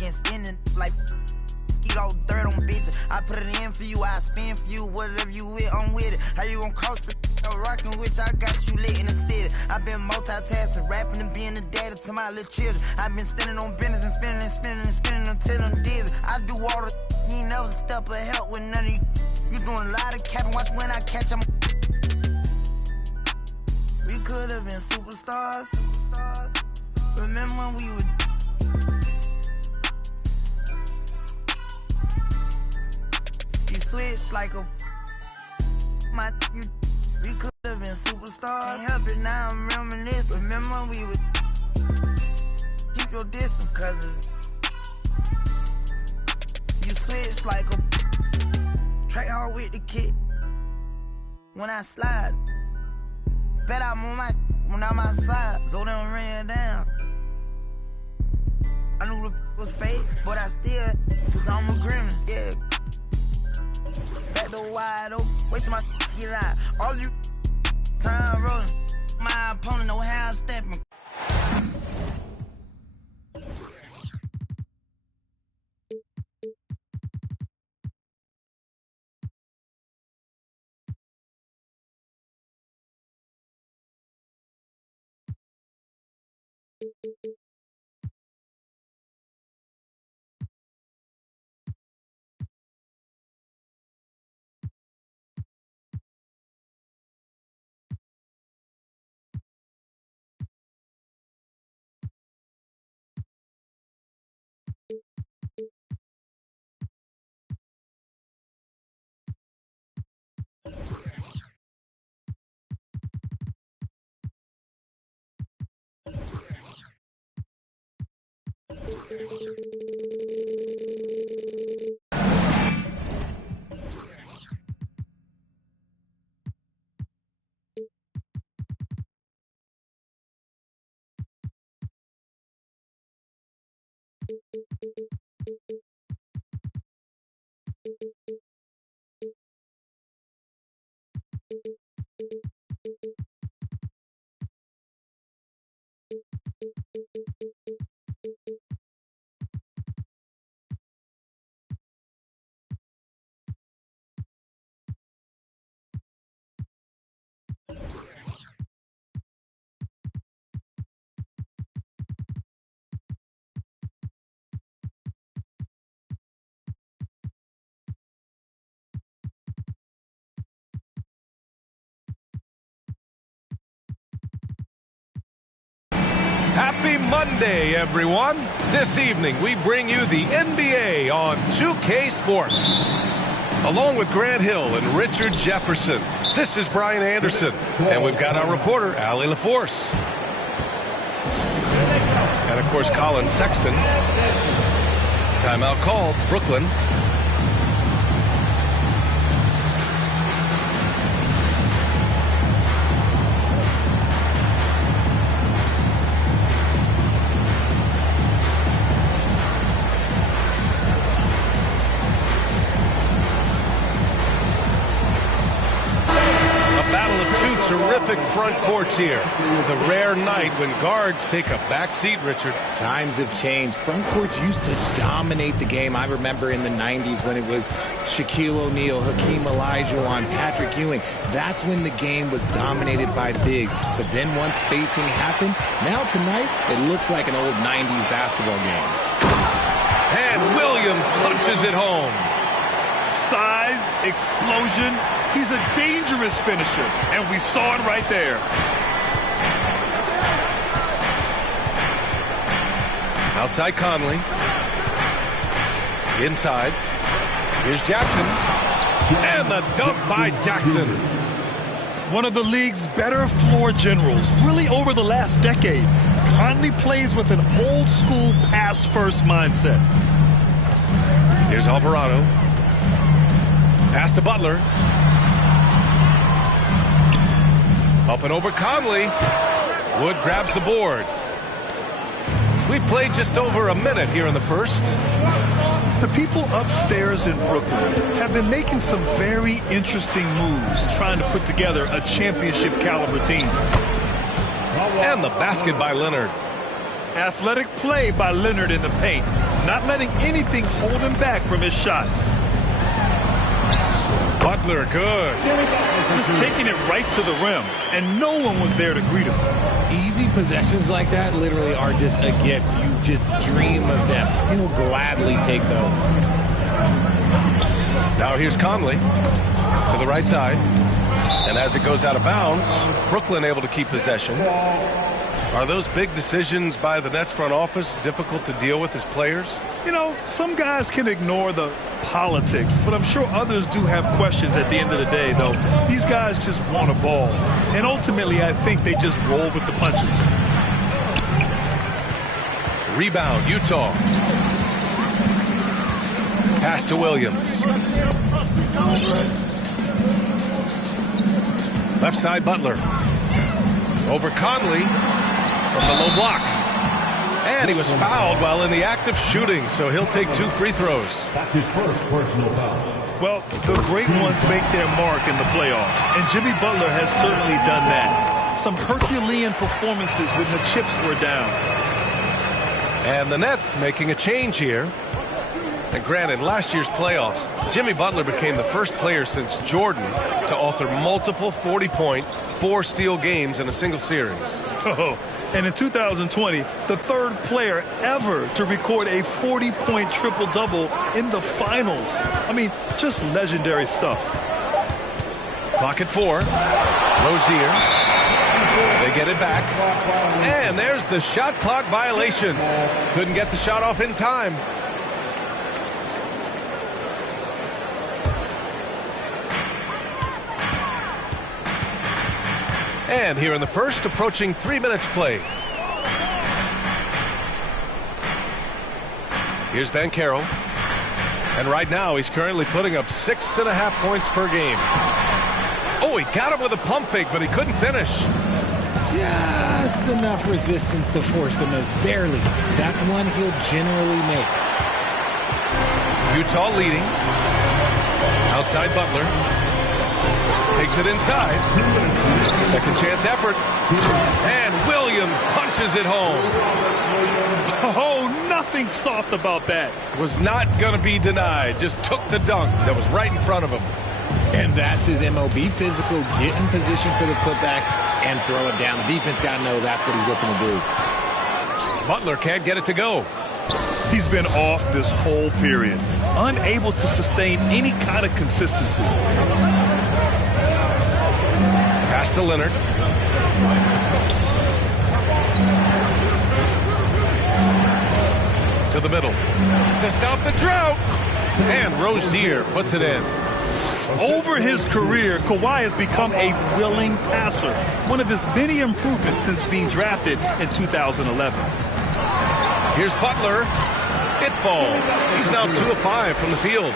against ending like skeet all dirt on bitches. I put it in for you, I spin for you. Whatever you with, I'm with it. How you gon' cross the rockin' with you? I got you lit in the city. I've been multitasking, rapping and being the daddy to my little children. I've been spinning on business and spinning and spinning and spinning until I'm dizzy. I do all the you ain't never step of help with none of you. You doing a lot of capping, watch when I catch them. We could have been superstars. Remember when we were you switch like a my you. We could have been superstars. Can't help it now, I'm reminiscing. Remember when we would keep your distance, cause you switch like a track hard with the kid. When I slide, bet I'm on my when I'm outside. So them ran down. I knew the was fake, but I still, cause I'm a gremlin, yeah. Back door wide open, wait till my get out. All you time rolling, my opponent know how I'm stepping. Happy Monday, everyone. This evening, we bring you the NBA on 2K Sports. Along with Grant Hill and Richard Jefferson, this is Brian Anderson. And we've got our reporter, Allie LaForce. And, of course, Colin Sexton. Timeout called, Brooklyn. Terrific front courts here. The rare night when guards take a back seat, Richard. Times have changed. Front courts used to dominate the game. I remember in the 90s when it was Shaquille O'Neal, Hakeem Olajuwon, Patrick Ewing. That's when the game was dominated by bigs. But then once spacing happened, now tonight it looks like an old 90s basketball game. And Williams punches it home. Size, explosion. He's a dangerous finisher, and we saw it right there. Outside Conley. Inside. Here's Jackson. And the dunk by Jackson. One of the league's better floor generals, really over the last decade. Conley plays with an old-school pass-first mindset. Here's Alvarado. Pass to Butler. Up and over Conley. Wood grabs the board. We've played just over a minute here in the first. The people upstairs in Brooklyn have been making some very interesting moves, trying to put together a championship caliber team. And the basket by Leonard. Athletic play by Leonard in the paint. not letting anything hold him back from his shot. Butler, good. Just taking it right to the rim, and no one was there to greet him. Easy possessions like that literally are just a gift. You just dream of them. He'll gladly take those. Now here's Conley to the right side. And as it goes out of bounds, Brooklyn able to keep possession. Are those big decisions by the Nets front office difficult to deal with as players? You know, some guys can ignore the politics, but I'm sure others do have questions at the end of the day, though. These guys just want a ball. And ultimately, I think they just roll with the punches. Rebound, Utah. Pass to Williams. Left side, Butler. Over Conley from the low block. And he was fouled while in the act of shooting, so he'll take 2 free throws. That's his first personal foul. Well, the great ones make their mark in the playoffs, and Jimmy Butler has certainly done that. Some Herculean performances when the chips were down. And the Nets making a change here. And granted, last year's playoffs, Jimmy Butler became the first player since Jordan to author multiple 40-point, 4-steal games in a single series. Oh, and in 2020, the third player ever to record a 40-point triple-double in the finals. I mean, just legendary stuff. Clock at 4. Rozier. They get it back. And there's the shot clock violation. Couldn't get the shot off in time. And here in the first, approaching 3 minutes played. Here's Banchero. And right now, he's currently putting up 6.5 points per game. Oh, he got him with a pump fake, but he couldn't finish. Just enough resistance to force the miss. Barely. That's one he'll generally make. Utah leading. Outside Butler. Takes it inside. Second chance effort. And Williams punches it home. Oh, nothing soft about that. Was not going to be denied. Just took the dunk that was right in front of him. And that's his MOB, physical, get in position for the putback and throw it down. The defense got to know that's what he's looking to do. Butler can't get it to go. He's been off this whole period, unable to sustain any kind of consistency. Pass to Leonard. To the middle. To stop the drought. And Rozier puts it in. Over his career, Kawhi has become a willing passer, one of his many improvements since being drafted in 2011. Here's Butler. It falls. He's now 2 of 5 from the field.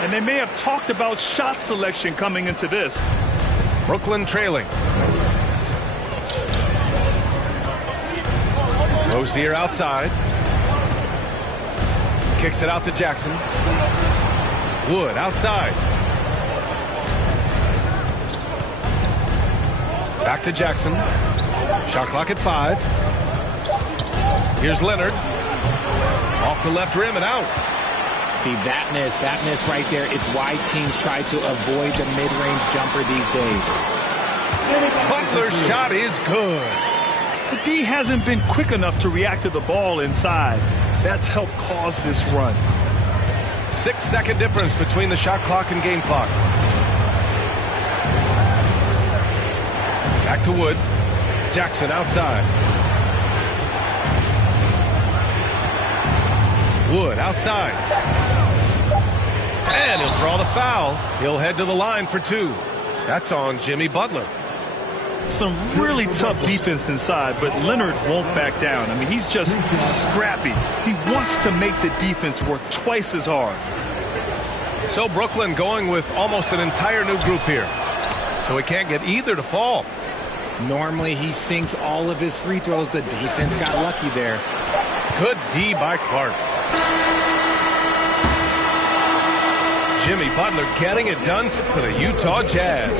And they may have talked about shot selection coming into this. Brooklyn trailing. Rozier outside. Kicks it out to Jackson. Wood outside. Back to Jackson. Shot clock at 5. Here's Leonard. Off the left rim and out. See, that miss right there, it's why teams try to avoid the mid-range jumper these days. Butler's shot is good. The D hasn't been quick enough to react to the ball inside. That's helped cause this run. 6-second difference between the shot clock and game clock. Back to Wood. Jackson outside. Wood outside. And he'll draw the foul. He'll head to the line for 2. That's on Jimmy Butler. Some really tough defense inside, but Leonard won't back down. I mean, he's just scrappy. He wants to make the defense work twice as hard. So Brooklyn going with almost an entire new group here. So he can't get either to fall. Normally he sinks all of his free throws. The defense got lucky there. Good D by Clark. Jimmy Butler getting it done for the Utah Jazz.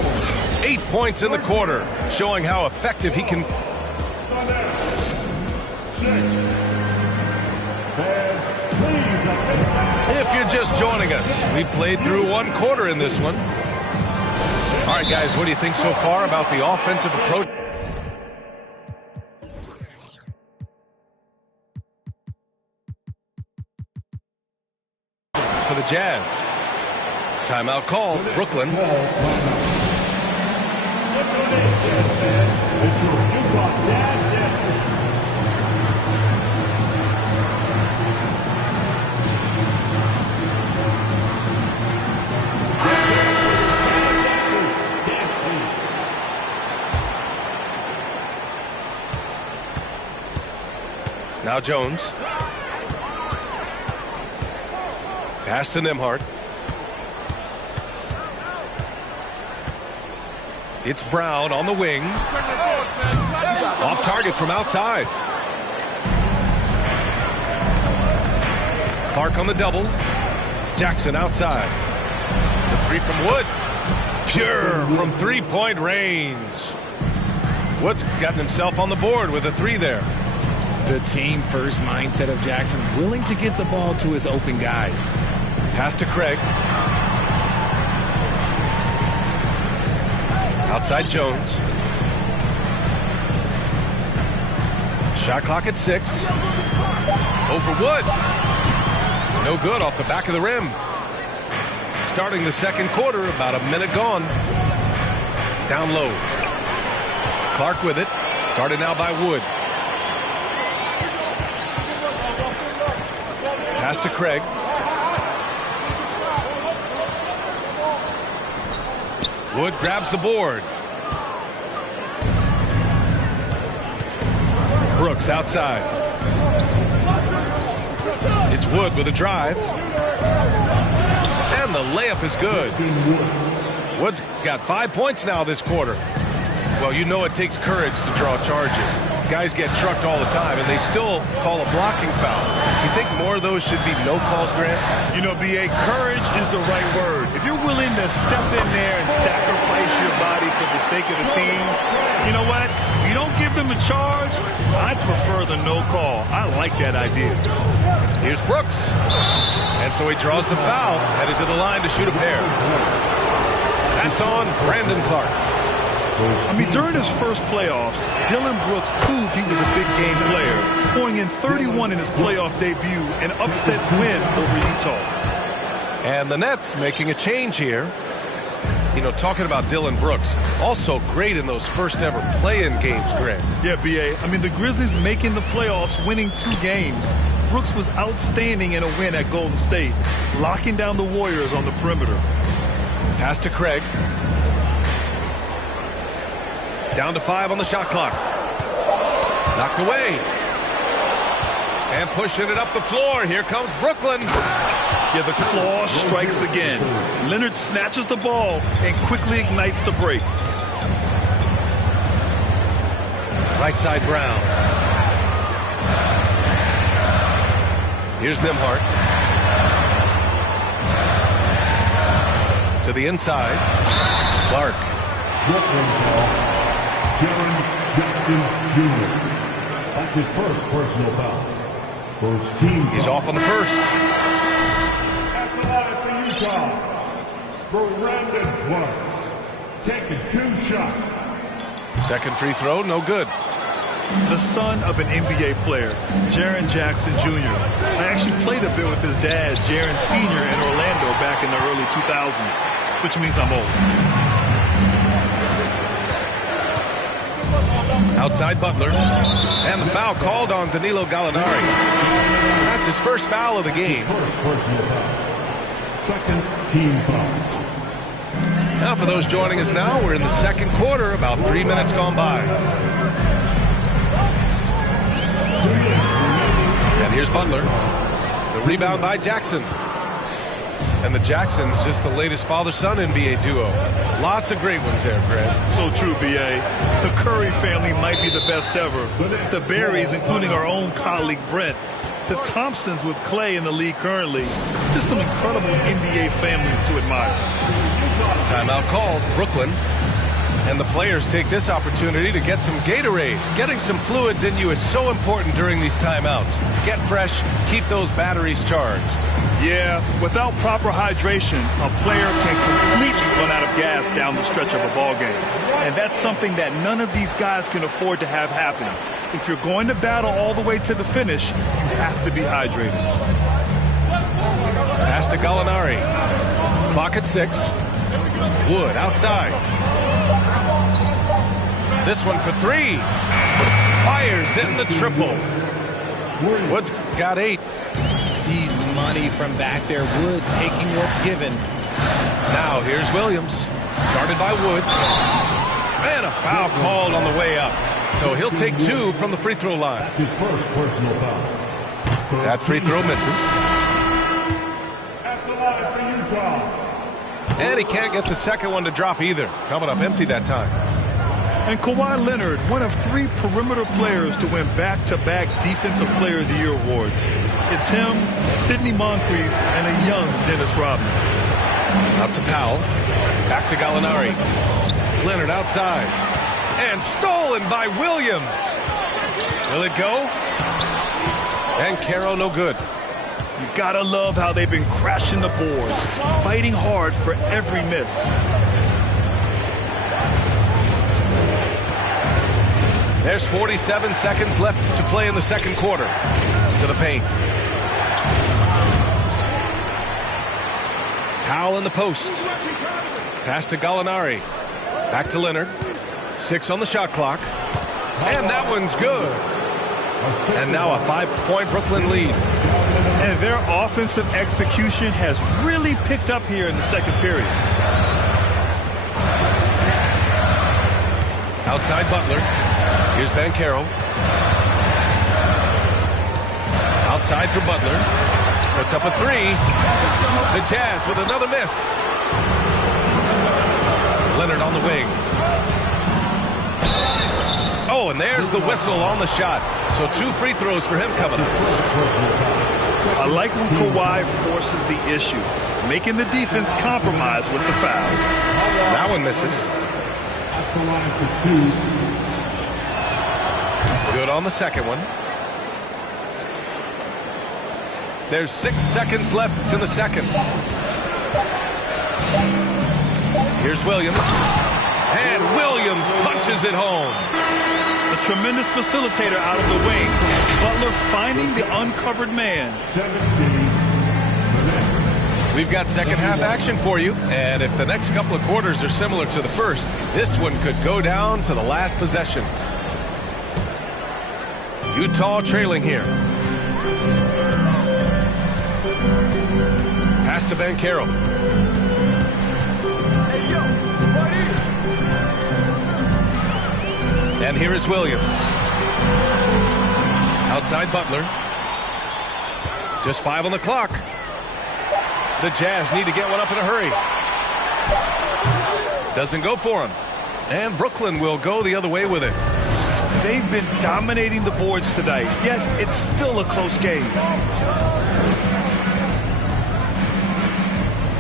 8 points in the quarter, showing how effective he can. If you're just joining us, we played through one quarter in this one. All right, guys, what do you think so far about the offensive approach? For the Jazz. Timeout called, Brooklyn. Now Jones. Pass to Nembhard. It's Brown on the wing. Off target from outside. Clark on the double. Jackson outside. The three from Wood. Pure from three-point range. Wood's gotten himself on the board with a three there. The team-first mindset of Jackson, willing to get the ball to his open guys. Pass to Craig. Outside Jones. Shot clock at 6. Over Wood. No good off the back of the rim. Starting the second quarter, about a minute gone. Down low. Clark with it. Guarded now by Wood. Pass to Craig. Wood grabs the board. Brooks outside. It's Wood with a drive. And the layup is good. Wood's got 5 points now this quarter. Well, you know it takes courage to draw charges. Guys get trucked all the time, and they still call a blocking foul. You think more of those should be no calls, Grant? You know, B.A., courage is the right word. If you're willing to step in there and sacrifice your body for the sake of the team, you know what? If you don't give them a charge, I'd prefer the no call. I like that idea. Here's Brooks. And so he draws the foul, headed to the line to shoot a pair. That's on Brandon Clark. I mean, during his first playoffs, Dillon Brooks proved he was a big game player, pouring in 31 in his playoff debut, an upset win over Utah. And the Nets making a change here. You know, talking about Dillon Brooks, also great in those first ever play-in games, Grant. Yeah, B.A. I mean, the Grizzlies making the playoffs, winning 2 games. Brooks was outstanding in a win at Golden State, locking down the Warriors on the perimeter. Pass to Craig. Down to 5 on the shot clock. Knocked away. And pushing it up the floor. Here comes Brooklyn. Yeah, the claw strikes again. Leonard snatches the ball and quickly ignites the break. Right side Brown. Here's Nembhard. To the inside. Clark. Brooklyn Jaren Jackson Jr. That's his first personal foul. First team. He's off on the first. At the line for Utah, for Brandon Clark, taking 2 shots. Second free throw, no good. The son of an NBA player, Jaren Jackson Jr. I actually played a bit with his dad, Jaren Sr. in Orlando back in the early 2000s, which means I'm old. Outside Butler. And the foul called on Danilo Gallinari. That's his first foul of the game. First personal foul. Second team foul. Now for those joining us now, we're in the second quarter, about 3 minutes gone by. And here's Butler. The rebound by Jackson. And the Jacksons, just the latest father-son NBA duo. Lots of great ones there, Grant. So true, B.A. The Curry family might be the best ever. The Berrys, including our own colleague Brent. The Thompsons with Clay in the league currently. Just some incredible NBA families to admire. Timeout called. Brooklyn. And the players take this opportunity to get some Gatorade. Getting some fluids in you is so important during these timeouts. Get fresh, keep those batteries charged. Yeah, without proper hydration, a player can completely run out of gas down the stretch of a ball game. And that's something that none of these guys can afford to have happen. If you're going to battle all the way to the finish, you have to be hydrated. Pass to Gallinari. Clock at 6. Wood outside. This one for 3. Fires in the triple. Wood's got 8. He's money from back there. Wood taking what's given. Now here's Williams. Guarded by Wood. And a foul called on the way up. So he'll take 2 from the free throw line. His first personal foul. That free throw misses. At the line for Utah. And he can't get the second one to drop either. Coming up empty that time. And Kawhi Leonard, one of 3 perimeter players to win back-to-back Defensive Player of the Year awards. It's him, Sidney Moncrief, and a young Dennis Rodman. Out to Powell. Back to Gallinari. Leonard outside. And stolen by Williams. Will it go? And Caro no good. You gotta love how they've been crashing the boards, fighting hard for every miss. There's 47 seconds left to play in the second quarter. To the paint. Powell in the post. Pass to Gallinari. Back to Leonard. 6 on the shot clock. And that one's good. And now a 5-point Brooklyn lead. And their offensive execution has really picked up here in the second period. Outside Butler. Here's Banchero. Outside for Butler. Puts up a 3. The Jazz with another miss. Leonard on the wing. Oh, and there's the whistle on the shot. So 2 free throws for him coming up. I like when Kawhi forces the issue, making the defense compromise with the foul. That one misses. At the line for 2. Good on the second one. There's 6 seconds left in the second. Here's Williams. And Williams punches it home. A tremendous facilitator out of the wing. Butler finding the uncovered man. 17. We've got second half action for you. And if the next couple of quarters are similar to the first, this one could go down to the last possession. Utah trailing here. Pass to Banchero. And here is Williams. Outside Butler. Just 5 on the clock. The Jazz need to get one up in a hurry. Doesn't go for him. And Brooklyn will go the other way with it. They've been dominating the boards tonight, yet it's still a close game.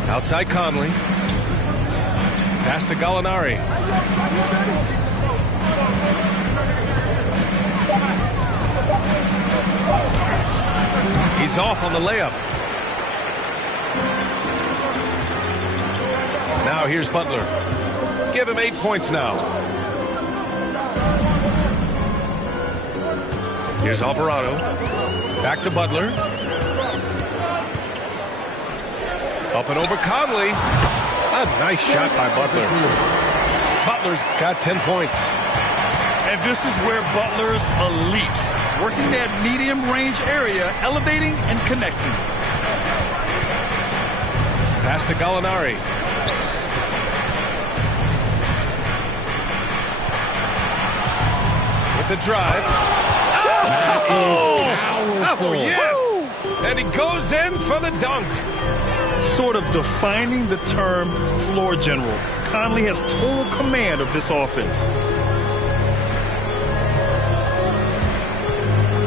Outside Conley. Pass to Gallinari. He's off on the layup. Now here's Butler. Give him 8 points now. Here's Alvarado. Back to Butler. Up and over Conley. A nice shot by Butler. Butler's got 10 points. And this is where Butler's elite. Working that medium range area, elevating and connecting. Pass to Gallinari. With the drive. Powerful. Oh, yes. And he goes in for the dunk. Sort of defining the term floor general. Conley has total command of this offense.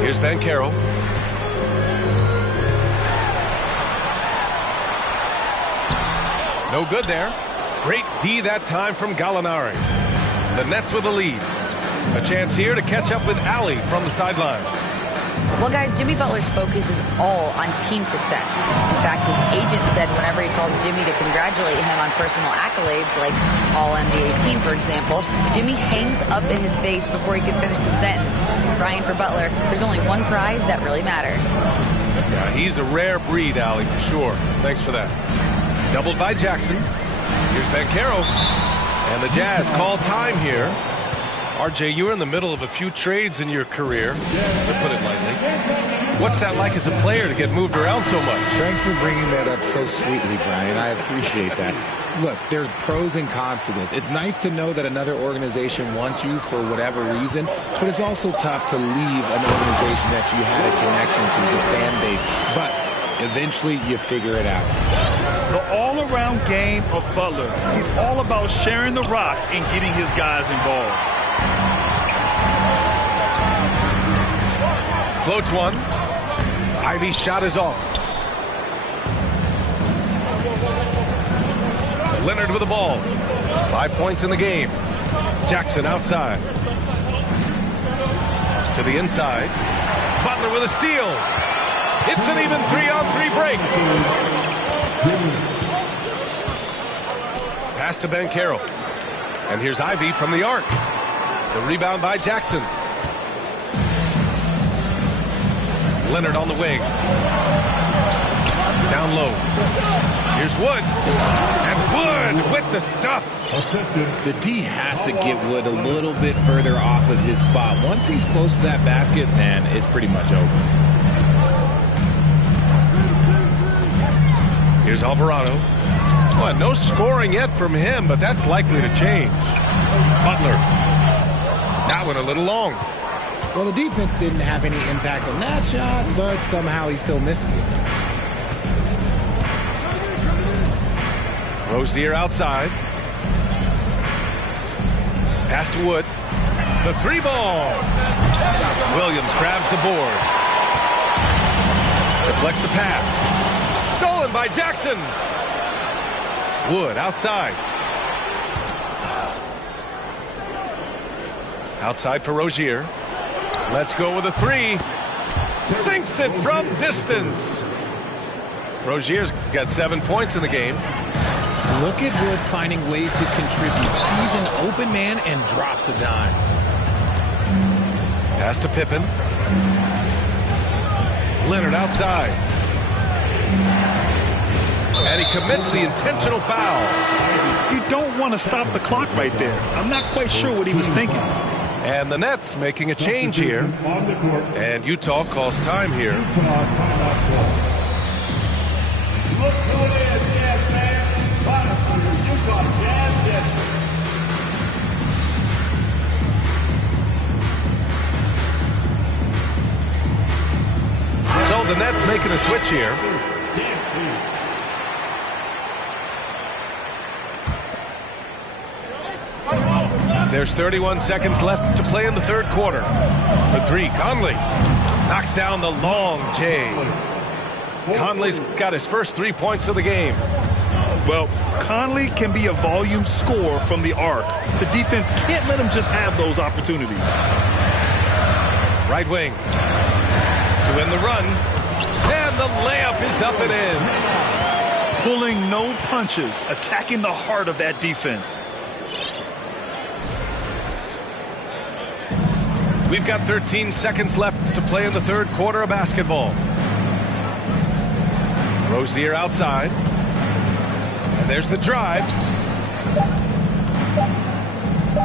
Here's Banchero. No good there. Great D that time from Gallinari. The Nets with a lead. A chance here to catch up with Allie from the sideline. Well, guys, Jimmy Butler's focus is all on team success. In fact, his agent said whenever he calls Jimmy to congratulate him on personal accolades, like All-NBA team, for example, Jimmy hangs up in his face before he can finish the sentence. Brian, for Butler, there's only one prize that really matters. Yeah, he's a rare breed, Allie, for sure. Thanks for that. Doubled by Jackson. Here's Banchero. And the Jazz call time here. RJ, you were in the middle of a few trades in your career, to put it lightly. What's that like as a player to get moved around so much? Thanks for bringing that up so sweetly, Brian. I appreciate that. Look, there's pros and cons to this. It's nice to know that another organization wants you for whatever reason, but it's also tough to leave an organization that you had a connection to, the fan base. But eventually you figure it out. The all-around game of Butler. He's all about sharing the rock and getting his guys involved. Floats one. Ivy's shot is off. Leonard with the ball. 5 points in the game. Jackson outside. To the inside. Butler with a steal. It's an even 3-on-3 break. Pass to Banchero. And here's Ivy from the arc. The rebound by Jackson. Leonard on the wing. Down low. Here's Wood. And Wood with the stuff. The D has to get Wood a little bit further off of his spot. Once he's close to that basket, man, it's pretty much over. Here's Alvarado. Well, no scoring yet from him, but that's likely to change. Butler. That one a little long. Well, the defense didn't have any impact on that shot, but somehow he still misses it. Rozier outside. Pass to Wood. The three ball. Williams grabs the board. Deflects the pass. Stolen by Jackson. Wood outside. Outside for Rozier. Let's go with a three. Sinks it from distance. Rozier's got 7 points in the game. Look at Wood finding ways to contribute. Sees an open man and drops a dime. Pass to Pippen. Leonard outside. And he commits the intentional foul. You don't want to stop the clock right there. I'm not quite sure what he was thinking. And the Nets making a change here. And Utah calls time here. Look who it is, Jazz fans. Bottom for your Utah Jazz Jets. So the Nets making a switch here. There's 31 seconds left to play in the third quarter. For three, Conley knocks down the long J. Conley's got his first 3 points of the game. Well, Conley can be a volume scorer from the arc. The defense can't let him just have those opportunities. Right wing. To win the run. And the layup is up and in. Pulling no punches, attacking the heart of that defense. We've got 13 seconds left to play in the third quarter of basketball. Rozier outside. And there's the drive.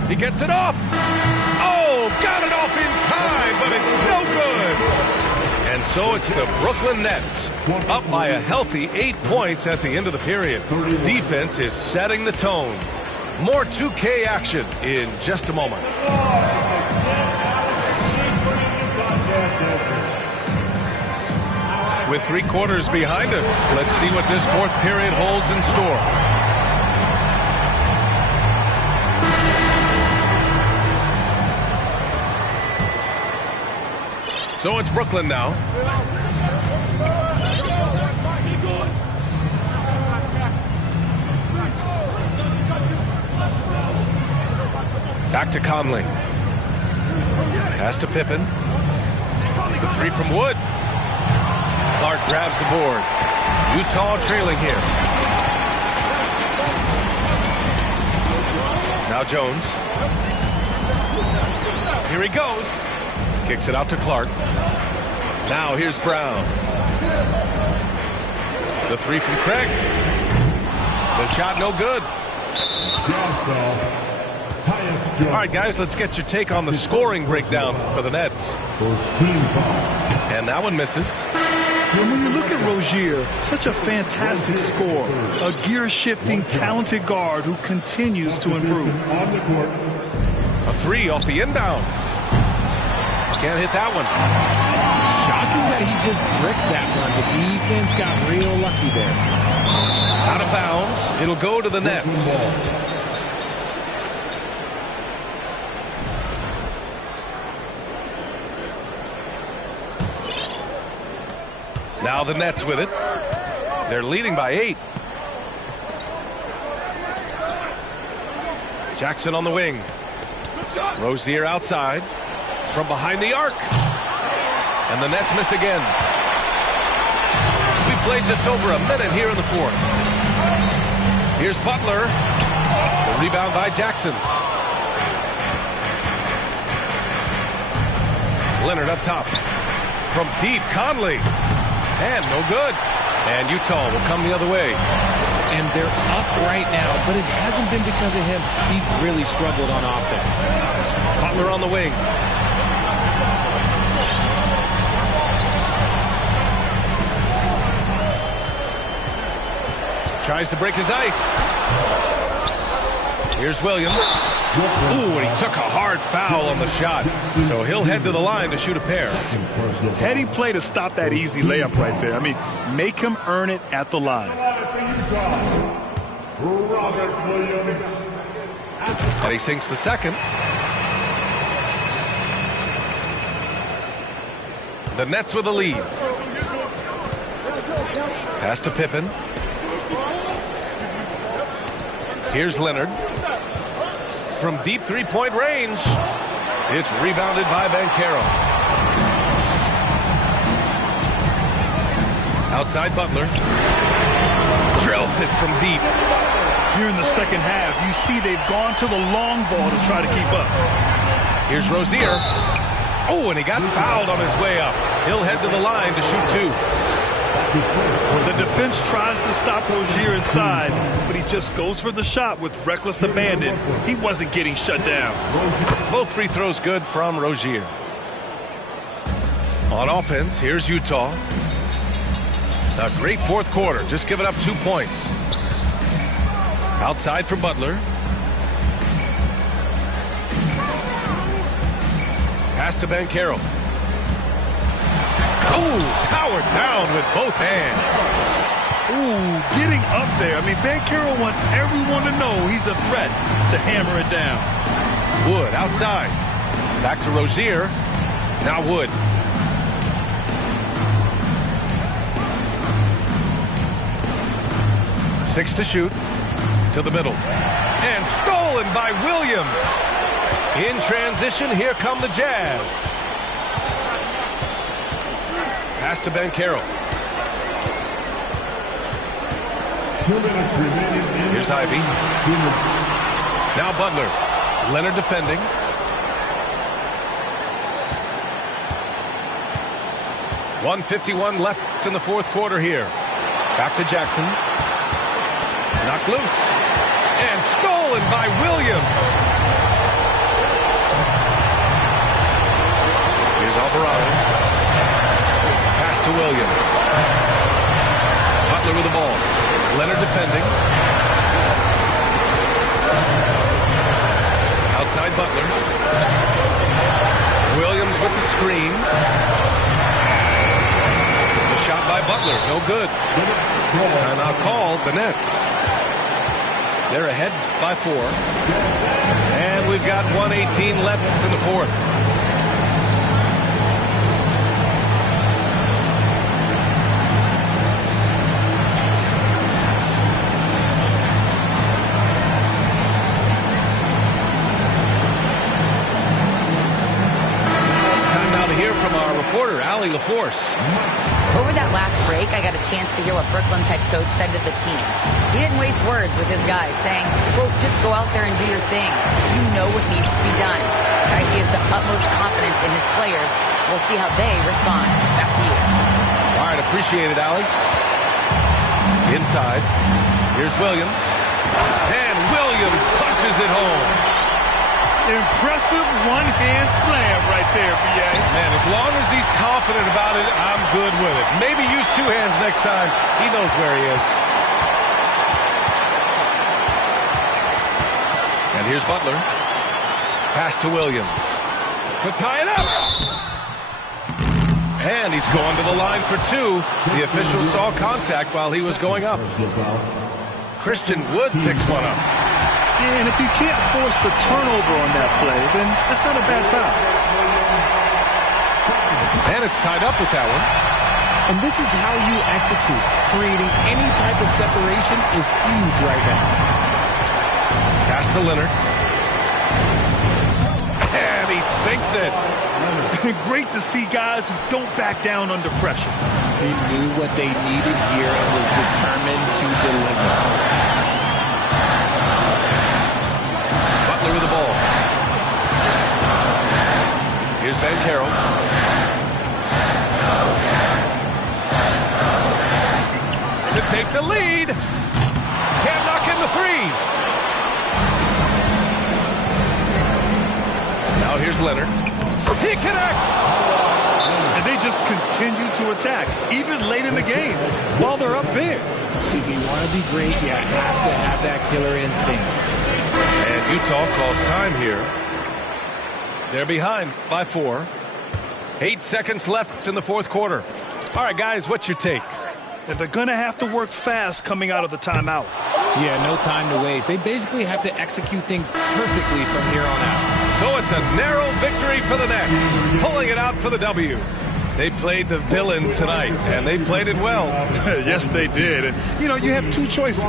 He gets it off. Oh, got it off in time, but it's no good. And so it's the Brooklyn Nets up by a healthy 8 points at the end of the period. Defense is setting the tone. More 2K action in just a moment. With 3 quarters behind us, let's see what this fourth period holds in store. So it's Brooklyn now. Back to Conley. Pass to Pippen. The three from Wood. Clark grabs the board. Utah trailing here. Now Jones. Here he goes. Kicks it out to Clark. Now here's Brown. The three from Craig. The shot no good. All right, guys, let's get your take on the scoring breakdown for the Nets. And that one misses. When you look at Rozier, such a fantastic scorer, a gear-shifting, talented guard who continues to improve. A three off the inbound. Can't hit that one. Shocking that he just bricked that one. The defense got real lucky there. Out of bounds. It'll go to the Nets. Now the Nets with it. They're leading by 8. Jackson on the wing. Rozier outside. From behind the arc. And the Nets miss again. We played just over a minute here in the fourth. Here's Butler. The rebound by Jackson. Leonard up top. From deep, Conley. And no good. And Utah will come the other way. And they're up right now, but it hasn't been because of him. He's really struggled on offense. Butler on the wing. Tries to break his ice. Here's Williams. Ooh, and he took a hard foul on the shot. So he'll head to the line to shoot a pair. Heady play to stop that easy layup right there. I mean, make him earn it at the line. And he sinks the second. The Nets with the lead. Pass to Pippen. Here's Leonard. From deep three-point range. It's rebounded by Banchero. Outside Butler. Drills it from deep. Here in the second half, you see they've gone to the long ball to try to keep up. Here's Rozier. Oh, and he got fouled on his way up. He'll head to the line to shoot 2. The defense tries to stop Rozier inside, but he just goes for the shot with reckless abandon. He wasn't getting shut down. Both free throws good from Rozier. On offense, here's Utah. A great fourth quarter, just giving up 2 points. Outside for Butler. Pass to Banchero. Oh, powered down with both hands. Ooh, getting up there. I mean, Banchero wants everyone to know he's a threat to hammer it down. Wood outside. Back to Rozier. Now Wood. Six to shoot. To the middle. And stolen by Williams. In transition, here come the Jazz. Pass to Banchero. Here's Ivy. Now Butler. Leonard defending. .151 left in the fourth quarter here. Back to Jackson. Knocked loose. And stolen by Williams. Here's Alvarado. Pass to Williams. Butler with the ball. Leonard defending. Outside Butler. Williams with the screen. The shot by Butler. No good. Timeout called. The Nets. They're ahead by 4. And we've got 1:18 left in the fourth. reporter, Allie LaForce. Over that last break, I got a chance to hear what Brooklyn's head coach said to the team. He didn't waste words with his guys, saying, quote, just go out there and do your thing. You know what needs to be done. Guys, he has the utmost confidence in his players. We'll see how they respond. Back to you. All right, appreciate it, Allie. Inside. Here's Williams. And Williams punches it home. Impressive one-hand slam right there, B.A. Man, as long as he's confident about it, I'm good with it. Maybe use two hands next time. He knows where he is. And here's Butler. Pass to Williams. To tie it up. And he's going to the line for two. The official saw contact while he was going up. Christian Wood picks one up. And if you can't force the turnover on that play, then that's not a bad foul. And it's tied up with that one. And this is how you execute. Creating any type of separation is huge right now. Pass to Leonard. And he sinks it. Great to see guys who don't back down under pressure. He knew what they needed here and was determined to deliver. With the ball. Here's Banchero. To take the lead. Can't knock in the three. Now here's Leonard. He connects. And they just continue to attack, even late in the game, while they're up big. If you want to be great, you have to have that killer instinct. And Utah calls time here. They're behind by 4. 8 seconds left in the fourth quarter. All right, guys, what's your take? That they're going to have to work fast coming out of the timeout. Yeah, no time to waste. They basically have to execute things perfectly from here on out. So it's a narrow victory for the Nets, pulling it out for the W. They played the villain tonight, and they played it well. Yes, they did. And, you know, you have two choices.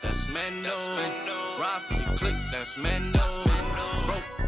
That's Mendo. Rafi, you click, that's Mendo.